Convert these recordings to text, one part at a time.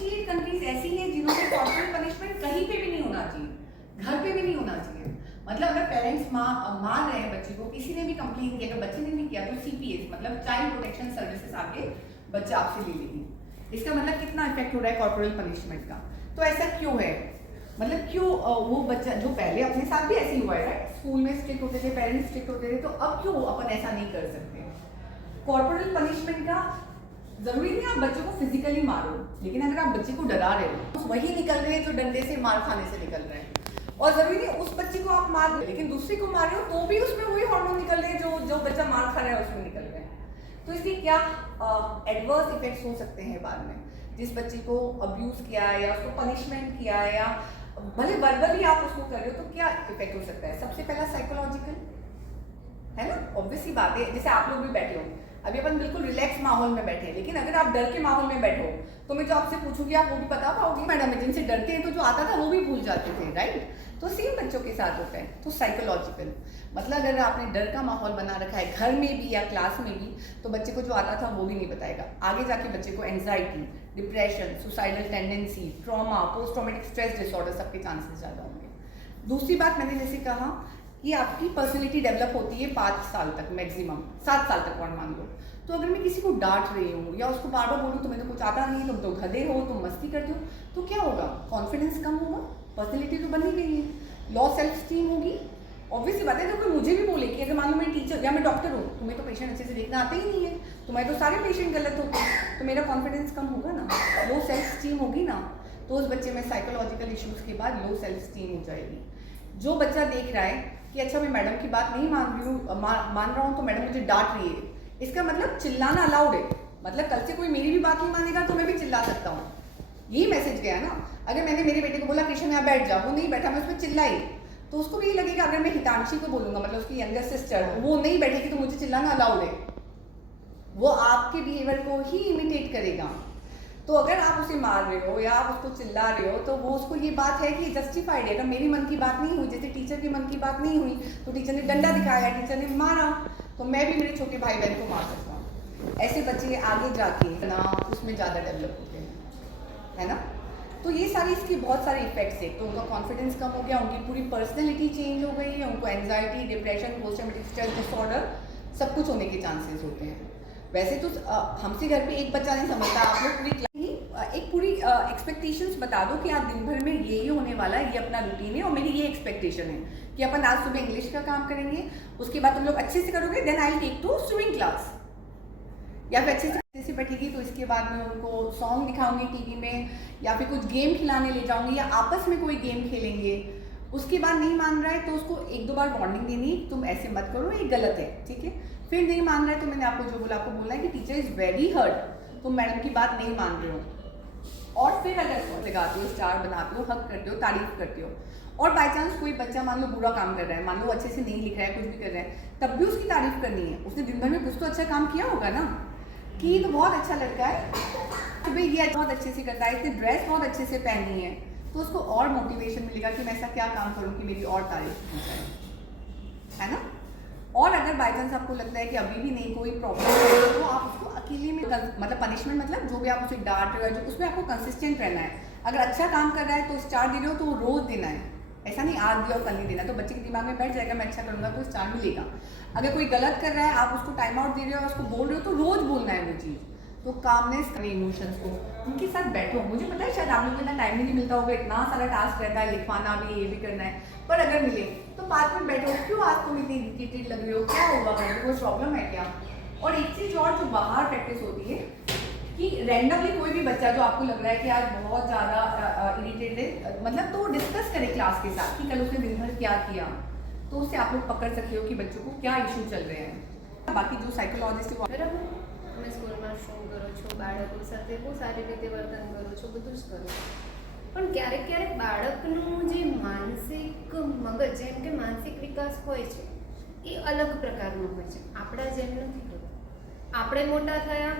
68 countries ऐसी हैं जिन्होंने कॉर्पोरल पनिशमेंट कहीं पे भी नहीं होना चाहिए, घर पे भी नहीं होना चाहिए। मतलब अगर पेरेंट्स मार रहे हैं बच्चे को, किसी ने भी कंप्लेन किया, अगर बच्चे ने भी किया तो सीपीएस मतलब चाइल्ड प्रोटेक्शन सर्विसेज आके बच्चा आपसे ले लेगी। इसका मतलब कितना इफेक्ट हो रहा है कॉर्पोरल पनिशमेंट का। तो ऐसा क्यों है, मतलब क्यों वो बच्चा जो पहले अपने साथ भी ऐसे ही हुआ है, राइट, स्कूल में स्ट्रिक्ट होते थे, पेरेंट्स स्ट्रिक्ट होते थे, तो अब क्यों अपन ऐसा नहीं कर सकते। कॉर्पोरल पनिशमेंट का जरूरी नहीं आप बच्चे को फिजिकली मारो, लेकिन अगर आप बच्चे को डरा रहे हो, वही निकल रहे हैं जो डंडे से मार खाने से निकल रहे हैं। और जरूरी नहीं उस बच्चे को आप मार रहे हो, लेकिन दूसरे को मार रहे हो तो भी उसमें वही हार्मोन निकल रहे हैं जो बच्चा मार खा रहा है उसमें निकल रहे हैं। तो इसके क्या एडवर्स इफेक्ट्स हो सकते हैं बाद में। जिस बच्चे को अब्यूज किया है या उसको पनिशमेंट किया है या भले वर्बली आप उसको कर रहे हो, तो क्या इफेक्ट हो सकता है। सबसे पहला साइकोलॉजिकल है ना, ऑब्वियसली बात है। जैसे आप लोग भी बैठे हो, अभी अपन बिल्कुल रिलैक्स माहौल में बैठे हैं, लेकिन अगर आप डर के माहौल में बैठो तो मैं जो आपसे पूछूंगी आप वो भी बता पाओगी। मैडम जिनसे डरते हैं तो जो आता था वो भी भूल जाते थे, राइट। तो सेम बच्चों के साथ होता है। तो साइकोलॉजिकल मतलब अगर आपने डर का माहौल बना रखा है घर में भी या क्लास में भी, तो बच्चे को जो आता था वो भी नहीं बताएगा। आगे जाके बच्चे को anxiety, depression, suicidal tendency, trauma, post traumatic stress disorder सबके चांसेस ज़्यादा होंगे। दूसरी बात मैंने जैसे कहा कि आपकी पर्सनैलिटी डेवलप होती है 5 साल तक, मैक्सिमम 7 साल तक और मान लो। तो अगर मैं किसी को डांट रही हूँ या उसको बार बार बोलूँ तुम्हें तो कुछ आता नहीं, तुम तो गधे हो, तुम मस्ती करते हो, तो क्या होगा, कॉन्फिडेंस कम होगा, पर्सनैलिटी तो बन ही गई है, लो सेल्फ स्टीम होगी। ऑब्वियसली बात है। तो कोई मुझे भी बोले कि अगर मान लो मैं टीचर या मैं डॉक्टर हूँ, तुम्हें तो पेशेंट अच्छे से देखना आते ही नहीं है, तुम्हारे तो सारे पेशेंट गलत होते हैं, तो मेरा कॉन्फिडेंस कम होगा ना, लो सेल्फ स्टीम होगी ना। तो उस बच्चे में साइकोलॉजिकल इश्यूज के बाद लो सेल्फ स्टीम हो जाएगी। जो बच्चा देख रहा है कि अच्छा मैं मैडम की बात नहीं मान रही हूँ, मान रहा हूँ तो मैडम मुझे डांट रही है, इसका मतलब चिल्लाना अलाउड है, मतलब कल से कोई मेरी भी बात नहीं मानेगा तो मैं भी चिल्ला सकता हूँ। यही मैसेज गया ना। अगर मैंने मेरे बेटे को बोला कृष्ण यहाँ बैठ जा, वो नहीं बैठा, मैं उसमें चिल्लाई, तो उसको भी ये लगेगा अगर मैं हितांशी को बोलूंगा, मतलब उसकी यंगर सिस्टर, वो नहीं बैठेगी तो मुझे चिल्लाना अलाउड है, वो आपके बिहेवियर को ही इमिटेट करेगा। तो अगर आप उसे मार रहे हो या आप उसको चिल्ला रहे हो तो वो उसको ये बात है कि जस्टिफाइड है। अगर मेरी मन की बात नहीं हुई, जैसे टीचर की मन की बात नहीं हुई तो टीचर ने डंडा दिखाया, टीचर ने मारा, तो मैं भी मेरे छोटे भाई बहन को मार सकता हूँ। ऐसे बच्चे आगे जाके ना उसमें ज़्यादा डेवलप होते हैं, है ना। तो ये सारी इसके बहुत सारे इफेक्ट्स है। तो उनका कॉन्फिडेंस कम हो गया, उनकी पूरी पर्सनैलिटी चेंज हो गई है, उनको anxiety, depression, post traumatic stress disorder सब कुछ होने के चांसेस होते हैं। वैसे तो हमसे घर पे एक बच्चा नहीं समझता, आप लोग पूरी एक पूरी एक्सपेक्टेशंस बता दो कि आज दिन भर में ये होने वाला है, ये अपना रूटीन है और मेरी ये एक्सपेक्टेशन है कि अपन आज सुबह इंग्लिश का काम करेंगे, उसके बाद तुम लोग अच्छे से करोगे, then I will take to swimming class, या फिर अच्छे से बैठेगी तो इसके बाद मैं उनको सॉन्ग दिखाऊंगी टीवी में, या फिर कुछ गेम खिलाने ले जाऊंगी या आपस में कोई गेम खेलेंगे। उसके बाद नहीं मान रहा है तो उसको 1-2 बार वार्निंग देनी, तुम ऐसे मत करो, ये गलत है, ठीक है। फिर नहीं मान रहा है तो मैंने आपको जो बोला, आपको बोला है कि टीचर इज़ वेरी हर्ट, तुम मैडम की बात नहीं मान रहे हो, और फिर अगर लगाते हो, स्टार बनाते हो, हक करते हो, तारीफ करते हो, और बाई चांस कोई बच्चा मान लो बुरा काम कर रहा है, मान लो अच्छे से नहीं लिख रहा है, कुछ भी कर रहा है, तब भी उसकी तारीफ करनी है। उसने दिन भर में कुछ तो अच्छा काम किया होगा ना, कि तो बहुत अच्छा लड़का है, तो भाई ये बहुत अच्छे से करता है, इसने ड्रेस बहुत अच्छे से पहनी है, तो उसको और मोटिवेशन मिलेगा कि मैं ऐसा क्या काम करूँ कि मेरी और तारीफ की जाए, है ना। और अगर बाई चांस आपको लगता है कि अभी भी नहीं कोई प्रॉब्लम है तो आप उसको अकेले में मतलब पनिशमेंट मतलब जो भी आप उसे डांट रहे हो जो उसमें आपको कंसिस्टेंट रहना है। अगर अच्छा काम कर रहा है तो स्टार दे रहे हो तो रोज़ देना है, ऐसा नहीं आज दिया और कल नहीं देना, तो बच्चे के दिमाग में बैठ जाएगा मैं अच्छा करूँगा तो स्टार मिलेगा। अगर कोई गलत कर रहा है आप उसको टाइम आउट दे रहे हो, उसको बोल रहे हो तो रोज़ बोलना है वो चीज़। तो कामनेस करें इमोशंस को, उनके साथ बैठो। मुझे पता है शायद आप लोगों को इतना टाइम नहीं मिलता होगा, इतना सारा टास्क रहता है, लिखवाना भी, ये भी करना है, पर अगर मिले तो पार्क में बैठो, क्यों आज तुम इतनी इरिटेटेड लग रही हो, क्या हुआ, कोई प्रॉब्लम है क्या। और एक चीज़ और जो बाहर प्रैक्टिस होती है कि रैंडमली कोई भी बच्चा जो आपको लग रहा है कि आज बहुत ज़्यादा इरिटेटेड है, मतलब तो डिस्कस करें क्लास के साथ कि कल उसने दिन भर क्या किया, तो उससे आप लोग पकड़ सकते हो कि बच्चों को क्या इशू चल रहे हैं। बाकी जो साइकोलॉजिस्ट बराबर, તમે સ્કૂલમાં શું કરો છો, બાળકો સાથે બહુ સારી રીતે વર્તન કરો છો, બધું જ કરો, પણ ક્યારેક ક્યારેક બાળકનું જે માનસિક મગજ જેમ કે માનસિક વિકાસ હોય છે એ અલગ પ્રકારનો હોય છે, આપણા જેમ નથી હોતો. આપણે મોટા થયા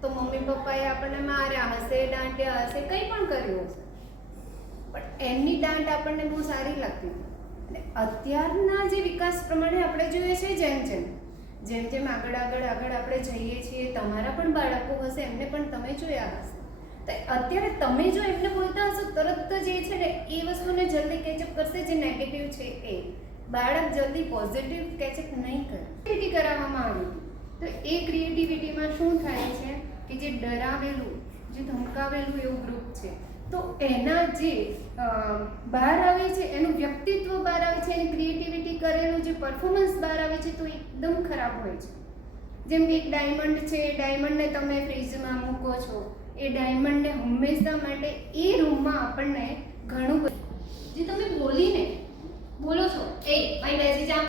તો મમ્મી પપ્પાએ આપણને માર્યા હશે, દાંટ્યા હશે, કંઈ પણ કર્યું હશે, પણ એમની દાંટ આપણને બહુ સારી લાગતી હતી. અને અત્યારના જે વિકાસ પ્રમાણે આપણે જોઈએ છે જેમ જેમ આગળ આપણે જઈએ છીએ, તમારા પણ બાળકો હશે, એમને પણ તમે જોયા હશે તો અત્યારે તમે જો એમને બોલતા હશો તરત જ એ છે ને એ વસ્તુને જલ્દી કેચઅપ કરશે જે નેગેટિવ છે એ. બાળક જલ્દી પોઝિટિવ કેચઅપ નહીં કરે. ક્રિએટિવિટી કરાવવામાં આવી તો એ ક્રિએટિવિટીમાં શું થાય છે કે જે ડરાવેલું જે ધમકાવેલું એવું ગ્રુપ છે તો એના જે બહાર આવે છે એનું વ્યક્તિત્વ બહાર આવે છે, એની ક્રિએટિવિટી કરેલું જે પરફોર્મન્સ બહાર આવે છે તો એકદમ ખરાબ હોય છે. જેમ કે એક ડાયમંડ છે, એ ડાયમંડને તમે ફ્રીજમાં મૂકો છો, એ ડાયમંડને હંમેશા માટે એ રૂમમાં આપણને ઘણું બધું જે તમે બોલો છો એ અહીં બેસી જા